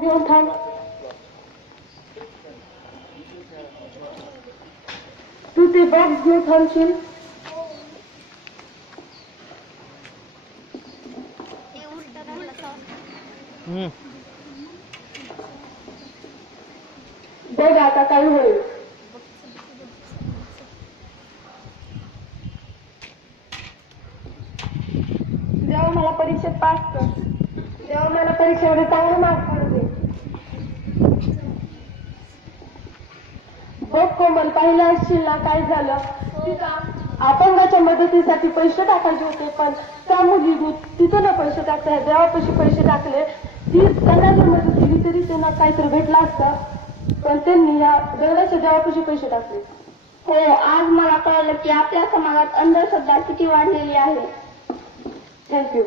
घेऊन थांब. तू ते बॉक्स घेऊन थांबशील. बघ आता काय होईल. जेव्हा मला परीक्षेत पास कर, तेव्हा मला परीक्षेमध्ये चांगले मार्क पडते. बघ कोमल, पाहिलं असशील ना काय झालं. अपंगाच्या मदतीसाठी पैसे टाकायचे होते, पण त्या मुली तिथं ना पैसे टाकता देवापाशी पैसे टाकले. ती त्यांना जर मदत केली तरी त्यांना काहीतरी भेटलं असतं, पण त्यांनी या दगडाच्या देवापाशी पैसे टाकले. हो, आज मला कळलं की आपल्या समाजात अंधश्रद्धा किती वाढलेली आहे. थँक्यू.